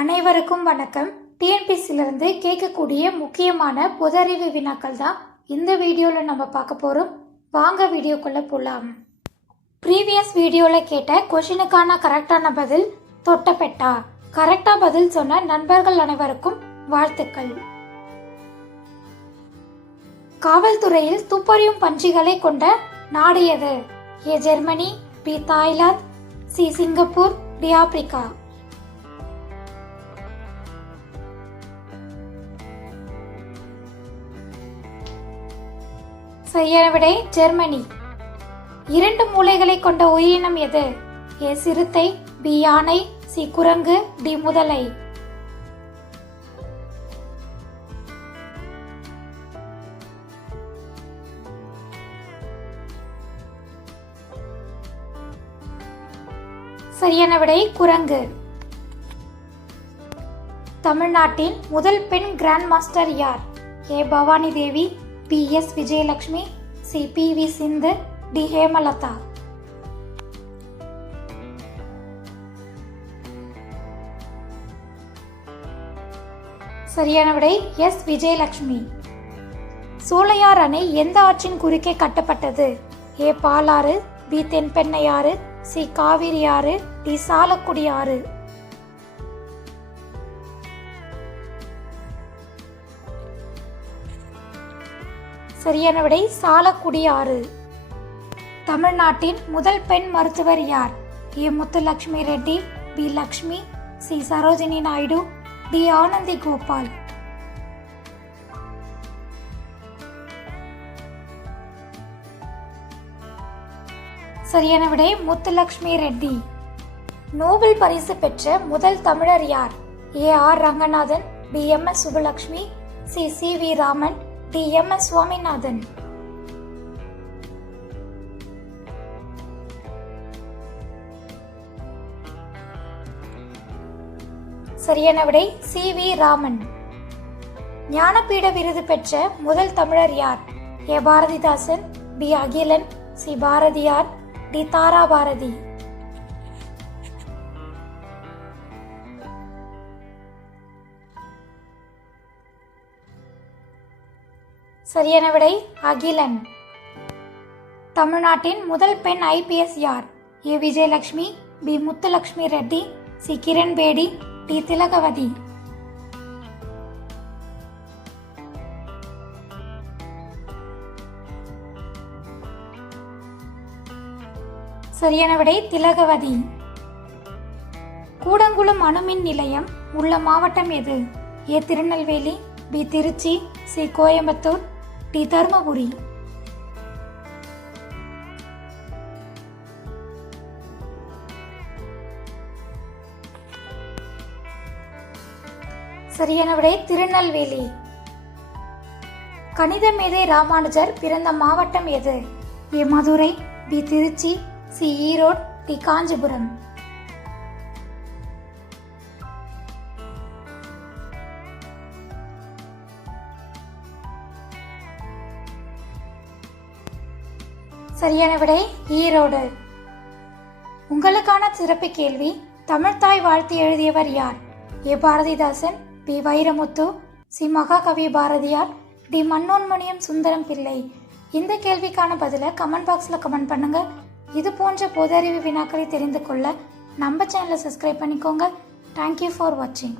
அனைவருக்கும் வணக்கம். டிஎன்பிசிலிருந்து கேட்கக்கூடிய முக்கியமான பொது அறிவு வினாக்கள் தான் இந்த வீடியோவில் நம்ம பார்க்க போகிறோம். வாங்க வீடியோக்குள்ளே போகலாம். ப்ரீவியஸ் வீடியோவில் கேட்ட கொஷினுக்கான கரெக்டான பதில் தொட்டபெட்டா. கரெக்டாக பதில் சொன்ன நண்பர்கள் அனைவருக்கும் வாழ்த்துக்கள். காவல்துறையில் துப்பறியும் பன்றிகளை கொண்ட நாடு எது? A Germany, B Thailand, C Singapore, D Africa. சரியான விடை ஜெர்மனி. 2 மூளைகளை கொண்ட உயிரினம் எது? ஏ சிறுத்தை, பி யானை, சி குரங்கு, டி முதலை. சரியான விடை குரங்கு. தமிழ்நாட்டின் முதல் பெண் கிராண்ட் மாஸ்டர் யார்? A Bhavani Devi, B S Vijayalakshmi, C P V Sindhu, D Hemalatha. சரியான விடை எஸ் விஜயலட்சுமி. சோலையார் அணை எந்த ஆற்றின் குறுக்கே கட்டப்பட்டது? ஏ பாலாறு, பி தென்பெண்ணை ஆறு, சி காவிரி ஆறு, டி சாலக்குடி ஆறு. சரியான விடை சாலக்குடி ஆறு. தமிழ்நாட்டின் முதல் பெண் மருத்துவர் யார்? A Muthulakshmi Reddy, B Lakshmi, C Sarojini Naidu, D Anandi Gopal. சரியான விடை முத்துலட்சுமி ரெட்டி. நோபல் பரிசு பெற்ற முதல் தமிழர் யார்? A R Ranganathan, B M S Subbulakshmi, C C V Raman, D M S Swaminathan. சரியான விடை சி வி ராமன். ஞானபீட விருது பெற்ற முதல் தமிழர் யார்? A Bharathidasan, B Akilan, C Bharathiyar, D Thara Bharathi. சரியான விடை அகிலன். தமிழ்நாட்டின் முதல் பெண் ஐபிஎஸ் யார்? A Vijayalakshmi, B Muthulakshmi Reddy, C Kiran Bedi, D Thilagavathi. சரியான விடை திலகவதி. கூடங்குளம் அணுமின் நிலையம் உள்ள மாவட்டம் எது? A Tirunelveli, B Trichy, C Coimbatore, D Dharmapuri. சரியான விடை திருநெல்வேலி. கணித மேதை ராமானுஜர் பிறந்த மாவட்டம் எது? A Madurai, B Trichy, C Erode, D Kanchipuram. சரியான விடை ஈரோடு. உங்களுக்கான சிறப்பு கேள்வி, தமிழ்த்தாய் வாழ்த்து எழுதியவர் யார்? A Bharathidasan, B Vairamuthu, C மகாகவி பாரதியார், டி மன்னோன்மணியம் சுந்தரம் பிள்ளை. இந்த கேள்விக்கான பதிலை கமெண்ட் பாக்ஸில் கமெண்ட் பண்ணுங்க. இது போன்ற பொது அறிவு வினாக்களை தெரிந்து கொள்ள நம்ம சேனலை சப்ஸ்கிரைப் பண்ணிக்கோங்க. தேங்க்யூ ஃபார் வாட்சிங்.